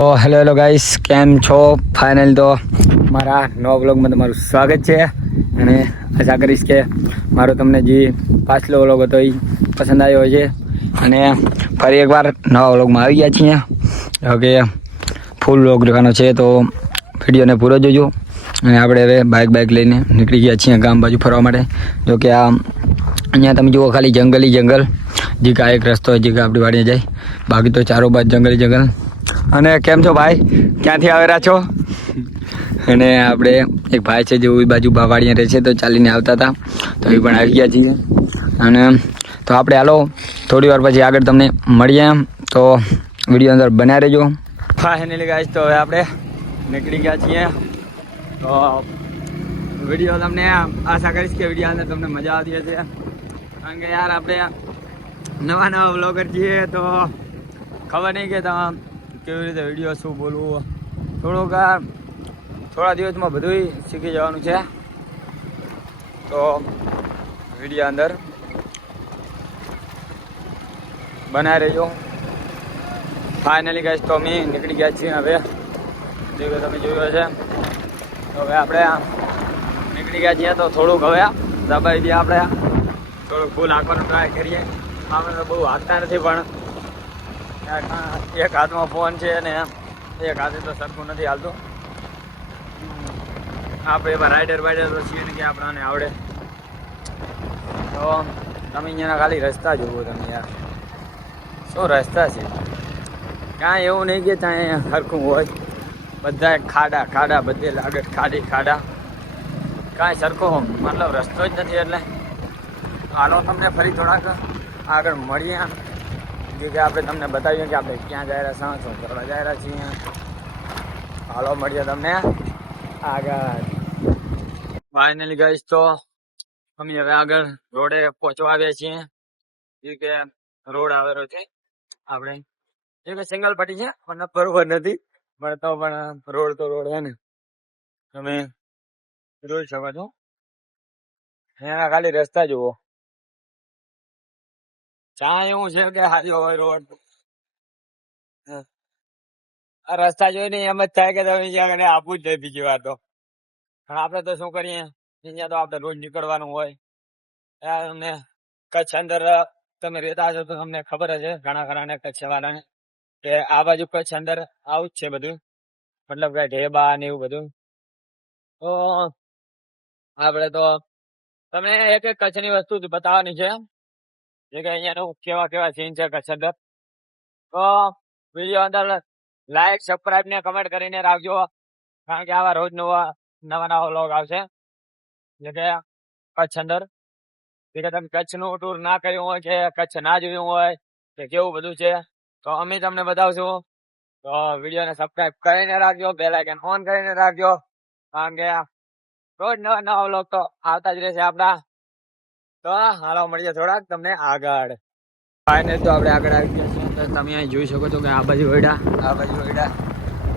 તો hello hello guys કેમ છો? ફાઇનલ તો મારા નવા બ્લોગમાં તમારું સ્વાગત છે. અને આશા કરીશ કે મારો તમને જે પાછલો વ્લોગ હતો એ પસંદ આવ્યો છે અને ફરી એકવાર નવા વ્લોગમાં આવી ગયા છીએ. ઓકે ફૂલ વ્લોગ રહેવાનો છે, તો વિડીયોને પૂરો જોજો. અને આપણે હવે બાઇક બાઇક લઈને નીકળી ગયા છીએ ગામ બાજુ ફરવા માટે. જો કે આ અહીંયા તમે જુઓ ખાલી જંગલી જંગલ. જે કા એક રસ્તો હોય જે કા આપણી વાડીએ જાય. બાકી તો ચારો બાજુ જંગલી જંગલ. અને કેમ છો ભાઈ? ક્યાંથી આવેલા છો? અને આપણે એક ભાઈ છે જે બાજુ બાવાડીએ રહે છે, તો ચાલીને આવતા હતા. તો એ પણ આવી ગયા છીએ. અને તો આપણે હાલો, થોડી વાર પછી આગળ તમને મળીએ એમ. તો વીડિયો અંદર બનાવી રહેજો. ફાઇનલી ગાઈસ, તો હવે આપણે નીકળી ગયા છીએ. તો વીડિયો તમને આશા કરીશ કે વીડિયો અંદર તમને મજા આવતી હશે. કારણ કે યાર, આપણે નવા નવા બ્લોગર છીએ, તો ખબર નહીં કે તમે કેવી રીતે વીડિયો શું બોલવું? થોડુંક આ થોડા દિવસમાં બધું શીખી જવાનું છે. તો વીડિયો અંદર બનાવી રહેજો ફાઇનલી ગાઈસ તો અમે નીકળી ગયા છીએ હવે. જે તમે જોયું હશે. તો હવે આપણે નીકળી ગયા છીએ તો થોડુંક હવે દબાઈ દઈએ આપણે. થોડુંક ફૂલ હાંકવાનો ટ્રાય કરીએ. આપણે બહુ હાંકતા નથી પણ એક હાથમાં ફોન છે અને એક હાથે તો સરખું નથી હાલતું. આપણે એવા રાઈડર વાઈડર તો છીએ ને કે આપણાને આવડે. તો તમે અહીંયાના ખાલી રસ્તા જોવો તમે યાર. શું રસ્તા છે? કાંઈ એવું નહીં કે ત્યાં સરખું હોય. બધા ખાડા ખાડા, બધે લાગે ખાડી, ખાડા. કાંઈ સરખો મતલબ રસ્તો જ નથી એટલે. હાલો તમને ફરી થોડાક આગળ મળીએ જે કે આપણે તમને બતાવીએ કે આપણે ક્યાં જાય રહ્યા છીએ શું કરવા જાય રહ્યા છીએ. હાલો, મળીએ તમને આગળ. ફાઇનલી ગઈશ તો અમે હવે આગળ રોડે પહોંચવા આવ્યા છીએ. જે કે રોડ આવેલો છે. આપણે જે કે સિંગલ પટ્ટી છે, પણ બરોબર નથી પણ તો પણ રોડ તો રોડ છે ને. તમે જોઈ શકો છો. એના ખાલી રસ્તા જુઓ. ચા એવું છે કે હાજો હોય રોડ. આ રસ્તા જોઈને એમ જ થાય કે તમે આગળ આપવું જ નહીં બીજી વાર તો. પણ આપણે તો શું કરીએ? અહીંયા તો આપણે રોજ નીકળવાનું હોય. કચ્છ અંદર તમે રહેતા હશો તો તમને ખબર હશે ઘણા ઘણા કચ્છ વાળાને કે આ બાજુ કચ્છ અંદર આવું જ છે બધું. મતલબ કે ઢેબા ને એવું બધું. તો આપણે તો તમને એક એક કચ્છની વસ્તુ બતાવવાની છે. જે કે અહીંયાનું કેવા કેવા સીન છે કચ્છ તો વીડિયો અંદર લાઈક સબસ્ક્રાઇબ ને કમેન્ટ કરીને રાખજો, કારણ કે આવા રોજ નવા નવા નવા વ્લોગ આવશે. કે કચ્છ અંદર. જે કે તમે કચ્છનું ટૂર ના કર્યું હોય કે કચ્છ ના જોયું હોય કે કેવું બધું છે, તો અમે તમને બતાવશું. તો વિડીયોને સબસ્ક્રાઇબ કરીને રાખજો બે આઇકન ઓન કરીને રાખજો, કારણ કે રોજ નવા નવા વ્લોગ તો આવતા જ રહેશે આપણા. તો હાલો મળીએ થોડાક તમને આગળ. ફાઇનલ તો આપણે આગળ આવી ગયા છીએ. તો તમે અહીં જોઈ શકો છો કે આ બાજુ વૈડા આ બાજુ વૈડા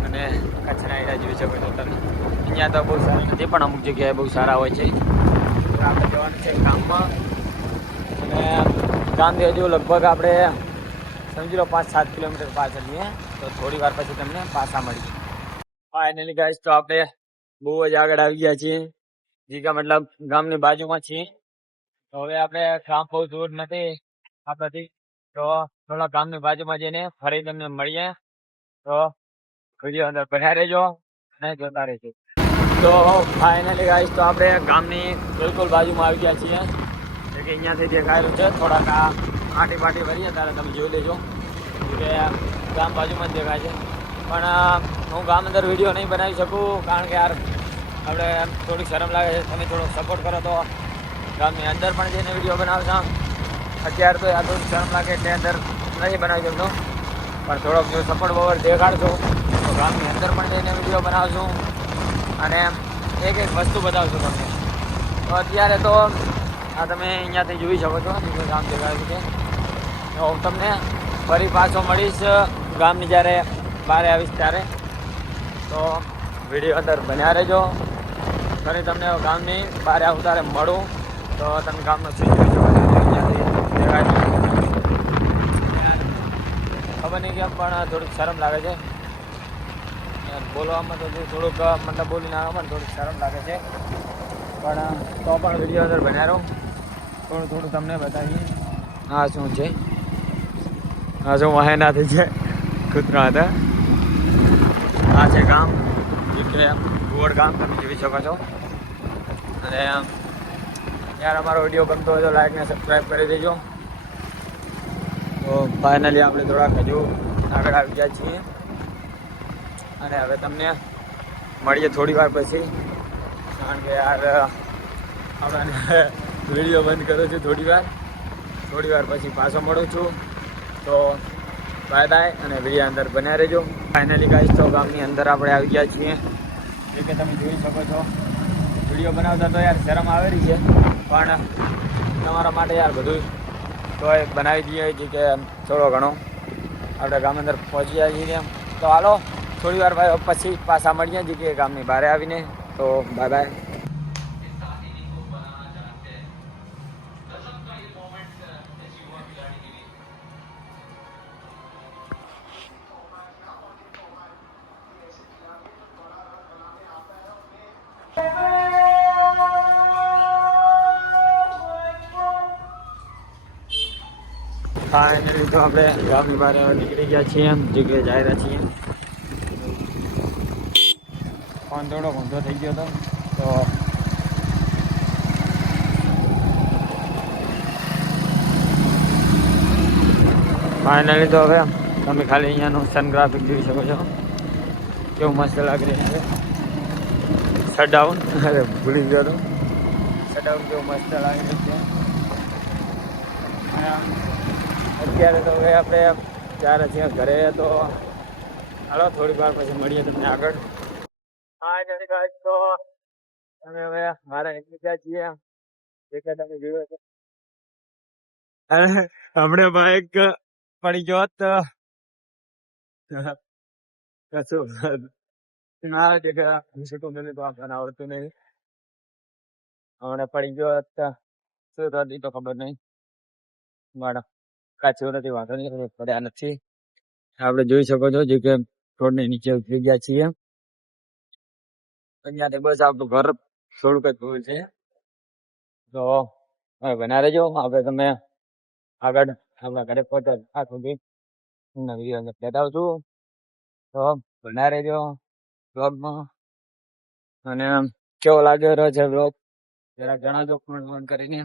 અને કચ્છના એરિયા જોઈ શકો છો તમે. અહીંયા તો બહુ સારા નથી, પણ અમુક જગ્યાએ બહુ સારા હોય છે. આપણે જવાનું છે ગામમાં. અને ગામથી હજુ લગભગ આપણે સમજી લો પાંચ સાત કિલોમીટર પાછળ છીએ. તો થોડી વાર પછી તમને પાછા મળી ફાઇનલી ગાઈસ તો આપણે બહુ જ આગળ આવી ગયા છીએ. જીગા મતલબ ગામની બાજુમાં છીએ. હવે આપણે બહુ દૂર નથી. આપણાથી તો થોડા ગામની બાજુમાં જઈને ફરી તમને મળીએ. તો વીડિયો અંદર ભર્યા રહેજો અને જોતા રહેજો. તો ફાઇનલી ગાઈસ તો આપણે ગામની બિલકુલ બાજુમાં આવી ગયા છીએ. કે અહીંયાથી દેખાયેલું છે, થોડાક આ આટી પાટી ભરીએ ત્યારે તમે જોઈ લેજો. કે ગામ બાજુમાં જ દેખાય છે. પણ હું ગામ અંદર વીડિયો નહીં બનાવી શકું, કારણ કે યાર, આપણે થોડીક શરમ લાગે છે. તમે થોડોક સપોર્ટ કરો તો ગામની અંદર પણ જઈને વીડિયો બનાવતા અત્યારે તો આ શરમ લાગે એટલે અંદર નથી બનાવી શકતો. પણ થોડોક જો સપોર્ટ બવર દેખાડશો, તો ગામની અંદર પણ જઈને વીડિયો બનાવશું અને એક એક વસ્તુ બતાવશું તમને. તો અત્યારે તો આ તમે અહીંયાથી જોઈ શકો છો, બીજું ગામ દેખાડ્યું છે તો હું તમને ફરી પાછો મળીશ ગામની જ્યારે બહાર આવીશ ત્યારે. તો વીડિયો અંદર બન્યા રહેજો. ફરી તમને ગામની બહાર આવું ત્યારે મળું. તો તમે ગામમાં દેખાય છે. ખબર નહીં કેમ, પણ થોડીક શરમ લાગે છે. બોલવામાં તો થોડુંક મતલબ બોલીને આવે થોડુંક શરમ લાગે છે. પણ તો પણ વીડિયો અંદર રહો થોડું થોડું તમને બતાવીએ. હા શું છે? હા શું વાહેનાથી છે. કૂતરા હતા. આ છે ગામ. એટલે ગોળ ગામ, તમે જોઈ શકો છો. અને યાર અમારો વીડિયો ગમતો હોય તો લાઈક ને સબસ્ક્રાઈબ કરી દેજો. તો ફાઇનલી આપણે થોડાક હજુ આગળ આવી ગયા છીએ. અને હવે તમને મળીએ થોડી વાર પછી. કારણ કે યાર આપણે વીડિયો બંધ કર્યો છે થોડી વાર. થોડી વાર પછી પાછો મળું છું. તો બાય બાય અને વીડિયો અંદર બન્યા રહેજો. ફાઇનલી ગાઈસ તો ગામની અંદર આપણે આવી ગયા છીએ. જે કે તમે જોઈ શકો છો. વીડિયો બનાવતા તો યાર શરમ આવેલી છે. પણ તમારા માટે યાર બધું તો એ બનાવી દઈએ છીએ કે થોડો ઘણો. આપણે ગામ અંદર પહોંચી જઈએ છીએ તો હાલો, થોડી વાર પછી પાછા મળીએ છીએ કે ગામની બહાર આવીને. તો બાય બાય. ફાઇનલી તો આપણે. ગામની બહાર નીકળી ગયા છીએ એમ જગ્યાએ જઈ રહ્યા છીએ. ફોન થોડો ઊંધો થઈ ગયો હતો તો ફાઇનલી તો હવે તમે ખાલી અહીંયાનું સનગ્રાફિક જોઈ શકો છો. કેવું મસ્ત લાગી રહ્યું છે. શટડાઉન અરે ભૂલી ગયો તો. શટડાઉન કેવું મસ્ત લાગી રહ્યું છે અત્યારે તો હવે આપણે ત્યારે છીએ ઘરે, તો હાલો, થોડીક વાર પછી મળીએ તમને આગળ. હા જલ્દી ગાઈસ તો અમે હવે મારા એકબીજા છીએ. જે કે તમે જોયો છે. હમણે બાઈક પડી ગયો તો કશું ના તો આપણને આવડતું નહીં. હમણાં પડી ગયો શું થતી તો ખબર નહીં. મારા કાચું નથી વાંધો નહીં પડ્યા નથી. આપણે જોઈ શકો છો જે કે રોડની નીચે ઉતરી ગયા છીએ. અહીંયાથી બસ આપણું ઘર થોડુંક જ દૂર છે. તો હવે બના રહેજો આપણે તમે આગળ, આપણા ઘરે પહોંચ્યા આ સુધી અંદર બતાવશું. તો બના રહેજો બ્લોગમાં અને કેવો લાગ્યો રહ્યો છે બ્લોગ જરા જણાવજો ફોન ફોન કરીને.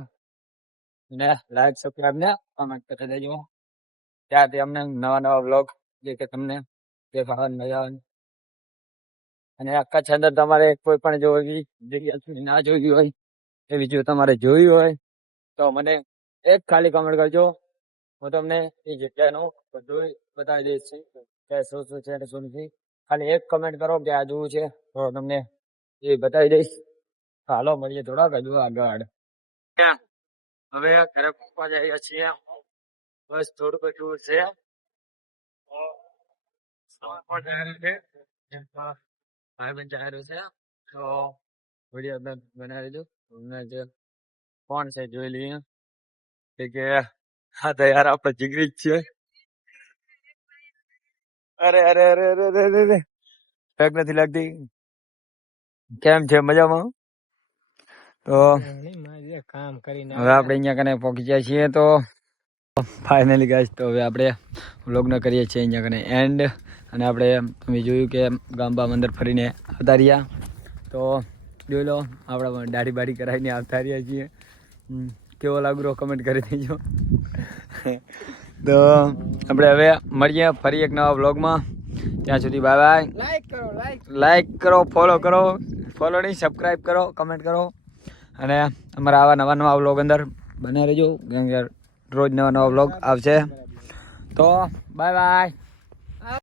ને લાઈક સબસ્ક્રાઈબ ને કમેન્ટ કરી દેજો. ત્યાંથી અમને નવા નવા બ્લોગ જે કે તમને દેખાવા મજા આવે. અને આ કચ્છ અંદર તમારે કોઈ પણ જોવી જગ્યા ના જોઈ હોય એ બીજું તમારે જોયું હોય, તો મને એક ખાલી કમેન્ટ કરજો. હું તમને એ જગ્યાનું બધું બતાવી દઈશ કે શું શું છે શું નથી. ખાલી એક કમેન્ટ કરો કે આ જોવું છે, તો તમને એ બતાવી દઈશ. હાલો, મળીએ થોડાક હજુ આગળ. હવે ઘરે પહોંચવા જઈએ છીએ. બસ થોડુંક દૂર છે. બનાવી દો અમને જે છે જોઈ લઈએ. કે હા તો આપણે જીગરી જ છીએ. અરે અરે અરે અરે અરે નથી લાગતી. કેમ છે? મજામાં? તો કામ કરીને હવે આપણે અહીંયા કને પહોંચી જાય છીએ તો ફાઇનલી ગાઈસ તો હવે આપણે વ્લોગનો કરીએ છીએ અહીંયા કને એન્ડ અને આપણે તમે જોયું કે ગામબા મંદિર ફરીને આવતા રહ્યા. તો જોઈ લો આપણે દાઢી બાઢી કરાવીને આવતા રહ્યા છીએ. કેવો લાગુ કમેન્ટ કરી દેજો. તો આપણે હવે મળીએ ફરી એક નવા વ્લોગમાં ત્યાં સુધી બાય બાય લાઈક કરો લાઈક કરો ફોલો કરો. ફોલો નહીં સબસ્ક્રાઈબ કરો કમેન્ટ કરો. અને અમારા આવા નવા નવા વ્લોગ અંદર બને રહેજો કેમ કે રોજ નવા નવા વ્લોગ આવશે. તો બાય બાય